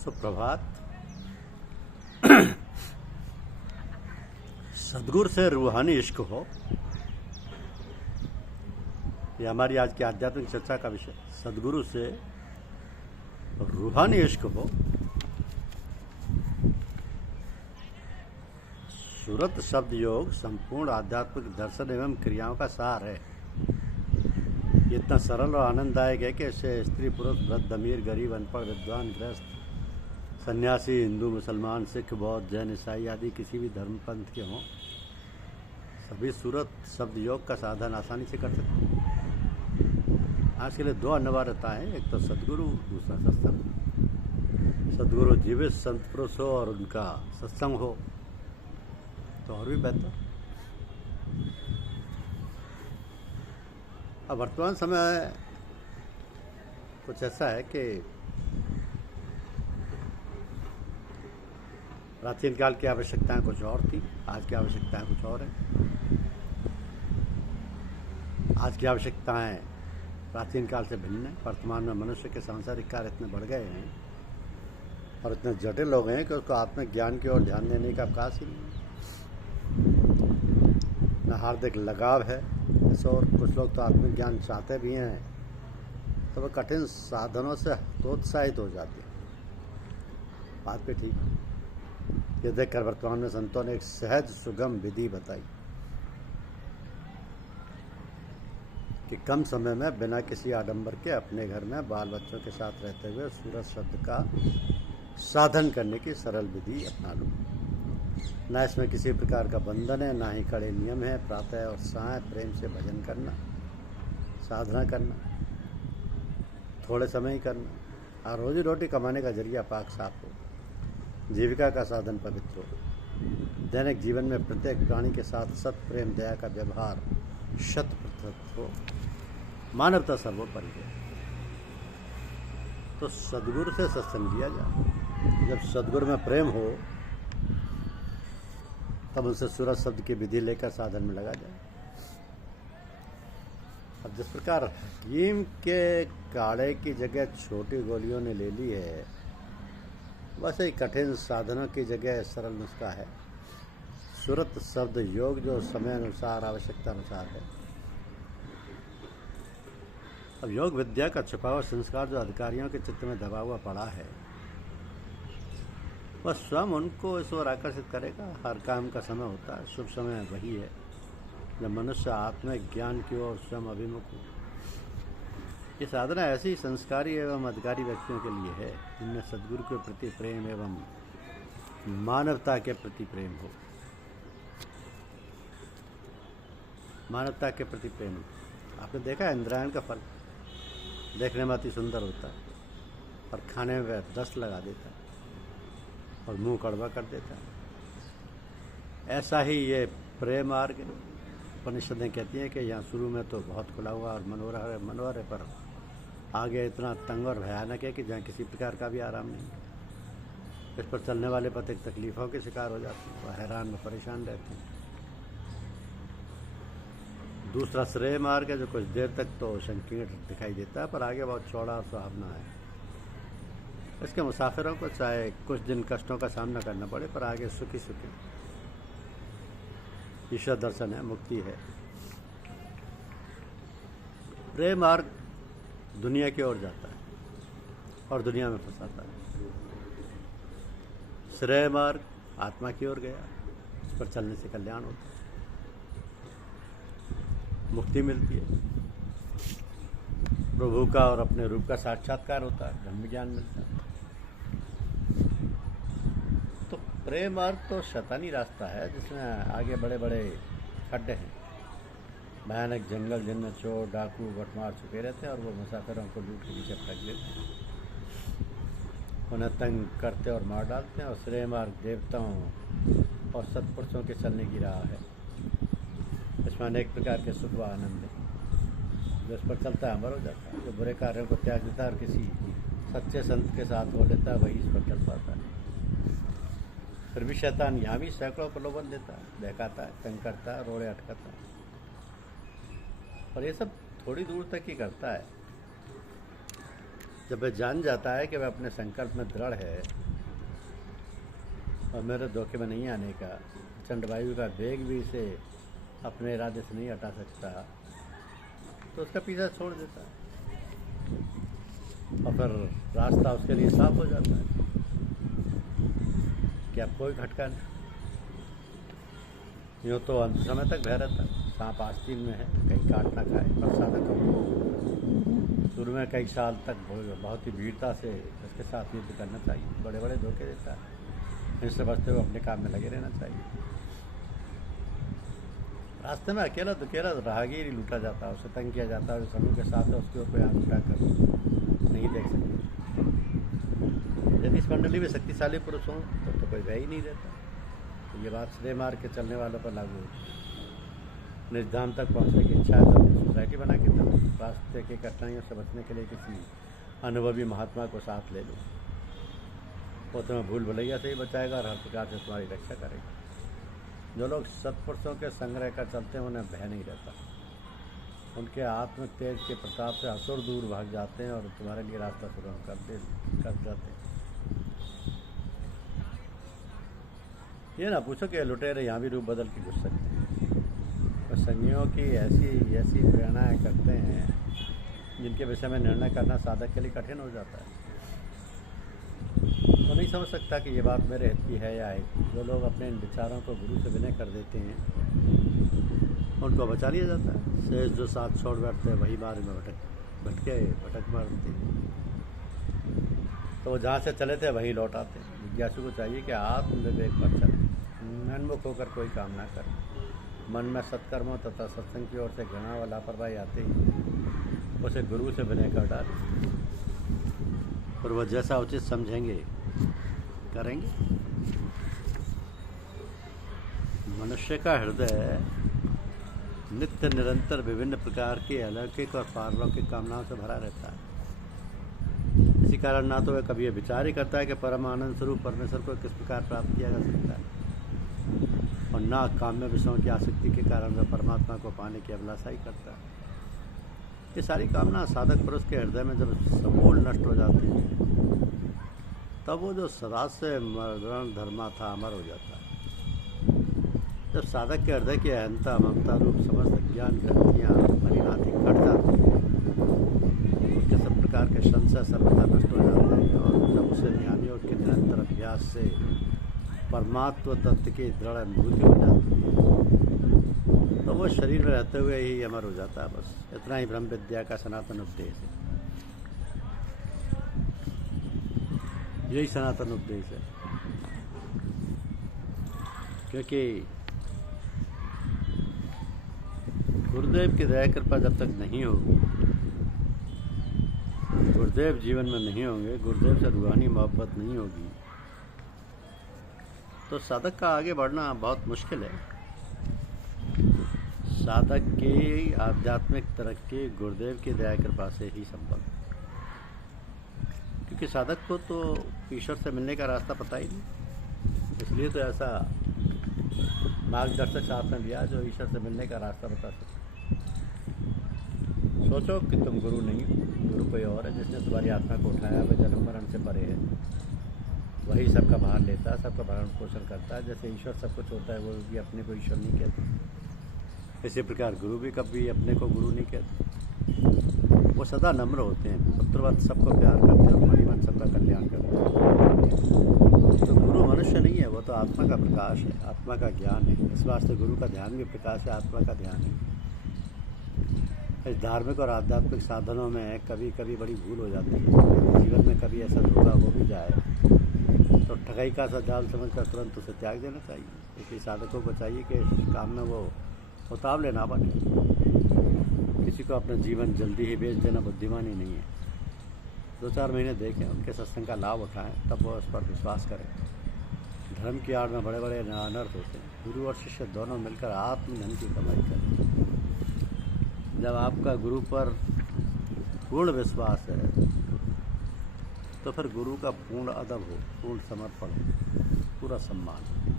सुप्रभात। सदगुरु से रूहानी इश्क हो, ये हमारी आज की आध्यात्मिक चर्चा का विषय। सदगुरु से रूहानी इश्क हो, सूरत शब्द योग संपूर्ण आध्यात्मिक दर्शन एवं क्रियाओं का सार है। ये इतना सरल और आनंददायक है कि इससे स्त्री पुरुष वृद्ध अमीर गरीब अनपढ़ विद्वान गृहस्थ सन्यासी हिंदू मुसलमान सिख बौद्ध जैन ईसाई आदि किसी भी धर्म पंथ के हों, सभी सूरत शब्द योग का साधन आसानी से कर सकते हैं। आज के लिए दो अनिवार्यता है, एक तो सदगुरु, दूसरा सत्संग। सदगुरु जीवित संत पुरुष हो और उनका सत्संग हो तो और भी बेहतर। अब वर्तमान समय कुछ ऐसा है कि प्राचीन काल की आवश्यकताएं कुछ और थी, आज की आवश्यकताएं कुछ और हैं। आज की आवश्यकताएं प्राचीन काल से भिन्न है। वर्तमान में मनुष्य के सांसारिक कार्य इतने बढ़ गए हैं और इतने जटिल हो गए हैं कि उसको आत्मिक ज्ञान की ओर ध्यान देने का अवकाश ही नहीं, न हार्दिक लगाव है। और कुछ लोग तो आत्मिक ज्ञान चाहते भी हैं तो वह कठिन साधनों से हतोत्साहित हो जाते हैं। बात भी ठीक है। ये देखकर वर्तमान में संतों ने एक सहज सुगम विधि बताई कि कम समय में बिना किसी आडंबर के अपने घर में बाल बच्चों के साथ रहते हुए सूरज शब्द का साधन करने की सरल विधि अपना लो। ना इसमें किसी प्रकार का बंधन है, ना ही कड़े नियम है। प्रातः और साय प्रेम से भजन करना, साधना करना, थोड़े समय ही करना, और रोजी रोटी कमाने का जरिया पाक साफ हो, जीविका का साधन पवित्र हो, दैनिक जीवन में प्रत्येक प्राणी के साथ सत प्रेम दया का व्यवहार 100% हो, मानवता सर्वोपरि है। तो सदगुरु से सत्संग किया जाए। जब सदगुरु में प्रेम हो तब उनसे सूरज शब्द की विधि लेकर साधन में लगा जाए। अब जिस प्रकार हकीम के काढ़े की जगह छोटी गोलियों ने ले ली है, वैसे ही कठिन साधनों की जगह सरल नुस्खा है सूरत शब्द योग, जो समय अनुसार आवश्यकता अनुसार है। अब योग विद्या का छुपा हुआ संस्कार जो अधिकारियों के चित्त में दबा हुआ पड़ा है, वह स्वयं उनको इस ओर आकर्षित करेगा। हर काम का समय होता है, शुभ समय वही है जब मनुष्य आत्मिक ज्ञान की ओर स्वयं अभिमुख हो। ये साधना ऐसी संस्कारी एवं अधिकारी व्यक्तियों के लिए है जिनमें सदगुरु के प्रति प्रेम एवं मानवता के प्रति प्रेम हो। मानवता के प्रति प्रेम। आपने देखा है इंद्रायण का फल देखने में अति सुंदर होता है और खाने में दस्त लगा देता है और मुंह कड़वा कर देता है। ऐसा ही ये प्रेम मार्ग। उपनिषदें कहती हैं कि यहाँ शुरू में तो बहुत खुला हुआ और मनोहर है, पर आगे इतना तंग और भयानक है कि जहाँ किसी प्रकार का भी आराम नहीं। इस पर चलने वाले पथिक तकलीफों के शिकार हो जाते हैं, वह हैरान व परेशान रहते हैं। दूसरा श्रेय मार्ग है जो कुछ देर तक तो संकीर्ण दिखाई देता है, पर आगे बहुत चौड़ा और सुहावना है। इसके मुसाफिरों को चाहे कुछ दिन कष्टों का सामना करना पड़े, पर आगे सुखी सुखी ईश्वर दर्शन है, मुक्ति है। प्रेम मार्ग दुनिया की ओर जाता है और दुनिया में फंसाता है। श्रेय मार्ग आत्मा की ओर गया, इस पर चलने से कल्याण होता है, मुक्ति मिलती है, प्रभु का और अपने रूप का साक्षात्कार होता है, ब्रह्म ज्ञान मिलता है। तो प्रेम मार्ग तो शैतानी रास्ता है जिसमें आगे बड़े बड़े खड्डे हैं, भयानक जंगल जिनमें चोर डाकू बटमार छुपे रहते हैं और वो मुसाफिरों को लूट के पीछे फेंक देते हैं, उन्हें तंग करते और मार डालते हैं। और श्रेय मार्ग देवताओं और सत्पुरुषों के चलने की राह है। इसमें अनेक प्रकार के सुख व आनंद है। जो इस पर चलता है अमर हो जाता है, जो बुरे कार्यों को त्याग देता है और किसी सच्चे संत के साथ हो लेता है, वही इस पर चल पाता है। फिर भी शैतान यहाँ भी सैकड़ों प्रलोभन देता है, बहकाता है, तंग करता है, रोड़े अटकाता है, और ये सब थोड़ी दूर तक ही करता है। जब वह जान जाता है कि वह अपने संकल्प में दृढ़ है और मेरे धोखे में नहीं आने का, चंडवायु का वेग भी इसे अपने इरादे से नहीं हटा सकता, तो उसका पीछा छोड़ देता है और फिर रास्ता उसके लिए साफ हो जाता है कि अब कोई खटका नहीं। यूँ तो अंत समय तक भय रहता है, सांप आस्तीन में है, कहीं काट ना खाए। पर साधक को शुरू में कई साल तक बहुत ही वीरता से उसके साथ युद्ध करना चाहिए। बड़े बड़े धोखे देता है, इससे बचते हुए अपने काम में लगे रहना चाहिए। रास्ते में अकेला राहगीर ही लूटा जाता है, उसे तंग किया जाता है, समूह के साथ है उसके ऊपर आंख उठाकर नहीं देख सकते। यदि इस मंडली में शक्तिशाली पुरुष हों तो कोई भय ही नहीं रहता। तो ये बात श्रेय मार्ग के चलने वालों पर लागू होती है। निर्धाम तक पहुँचने की इच्छा है तो अपनी सोसाइटी बना के चलो। रास्ते की कठिनाइयों से बचने के लिए किसी अनुभवी महात्मा को साथ ले लो, वो तुम्हें भूल भुलैया से ही बचाएगा और हर प्रकार से तुम्हारी रक्षा करेगा। जो लोग सत्पुरुषों के संग्रह कर चलते हैं उन्हें भय नहीं रहता। उनके आत्मिक तेज के प्रताप से असुर दूर भाग जाते हैं और तुम्हारे लिए रास्ता सुगम कर जाते हैं। ये ना पूछो कि लुटेरे यहाँ भी रूप बदल के घुस सकते हैं। और संगियों की ऐसी प्रेरणाएँ करते हैं जिनके विषय में निर्णय करना साधक के लिए कठिन हो जाता है। तो नहीं समझ सकता कि ये बात मेरे हित की है या हित की। जो लोग अपने इन विचारों को गुरु से विनय कर देते हैं उनको बचा लिया जाता है। शेष जो साथ छोड़ बैठते हैं वही मार्ग में भटक मारते हैं, तो वो जहाँ से चले थे वहीं लौट आते हैं। जिज्ञासु को चाहिए कि आत्मविवेक पर चले, मनमुख होकर कोई काम ना करे। मन में सत्कर्मों तथा सत्संग की ओर से घृणा व लापरवाही आते ही उसे गुरु से विनय कर डाले और वह जैसा उचित समझेंगे करेंगे। मनुष्य का हृदय नित्य निरंतर विभिन्न प्रकार के अलौकिक और पारलौकिक कामनाओं से भरा रहता है। इसी कारण ना तो वह कभी यह विचार ही करता है कि परम आनंद स्वरूप परमेश्वर को किस प्रकार प्राप्त किया जा सकता है, और ना काम्य विषयों की आसक्ति के कारण वह परमात्मा को पाने की अभिलाषा ही करता है। ये सारी कामना साधक पुरुष के हृदय में जब समूल नष्ट हो जाती है तब वो जो सदा से मरण धर्मा था अमर हो जाता है। जब साधक के हृदय की अहंता ममता रूप समस्त ज्ञान ग्रंथियाँ परिणाति घट जाती हैं, उसके सब प्रकार के संशय सर्वथा नष्ट हो जाते हैं और जब उसे ज्ञानियों के निरंतर अभ्यास से परमात्म तत्व की दृढ़ अनुभूति हो जाती है तो वो शरीर में रहते हुए ही अमर हो जाता है। बस इतना ही ब्रह्म विद्या का सनातन उपदेश है। यही सनातन उपदेश है, क्योंकि गुरुदेव की दया कृपा जब तक नहीं होगी, गुरुदेव जीवन में नहीं होंगे, गुरुदेव से रूहानी मोहब्बत नहीं होगी, तो साधक का आगे बढ़ना बहुत मुश्किल है। साधक की आध्यात्मिक तरक्की गुरुदेव की दया कृपा से ही संभव है, क्योंकि साधक को तो ईश्वर से मिलने का रास्ता पता ही नहीं। इसलिए तो ऐसा मार्गदर्शक साथ में दिया जो ईश्वर से मिलने का रास्ता बता सके। सोचो कि तुम गुरु नहीं, गुरु कोई और है जिसने तुम्हारी आत्मा को उठाया, वह जन्म मरण से परे है। वही सबका भार लेता है, सबका भरण पोषण करता है। जैसे ईश्वर सब कुछ होता है, वो भी अपने को ईश्वर नहीं कहते। इसी प्रकार गुरु भी कभी अपने को गुरु नहीं कहते। वो सदा नम्र होते हैं, पुत्रवत सबको प्यार करते हैं और मणिमन सबका कल्याण करते हैं। तो गुरु मनुष्य नहीं है, वो तो आत्मा का प्रकाश है, आत्मा का ज्ञान है। इस वास्ते गुरु का ध्यान भी प्रकाश है, आत्मा का ध्यान है। इस धार्मिक और आध्यात्मिक साधनों में कभी कभी बड़ी भूल हो जाती है। जीवन में कभी ऐसा धोखा हो भी जाए तो ठगाई का सा जाल समझकर तुरंत उसे त्याग देना चाहिए। इसलिए साधकों को चाहिए कि इस काम में वो उतावले ना बने। किसी को अपना जीवन जल्दी ही बेच देना बुद्धिमानी नहीं है। 2-4 महीने देखें, उनके सत्संग का लाभ उठाएं, तब वो उस पर विश्वास करें। धर्म की आड़ में बड़े बड़े अनर्थ होते हैं। गुरु और शिष्य दोनों मिलकर आत्मधन की कमाई करें। जब आपका गुरु पर पूर्ण विश्वास है तो फिर गुरु का पूर्ण अदब हो, पूर्ण समर्पण हो, पूरा सम्मान हो।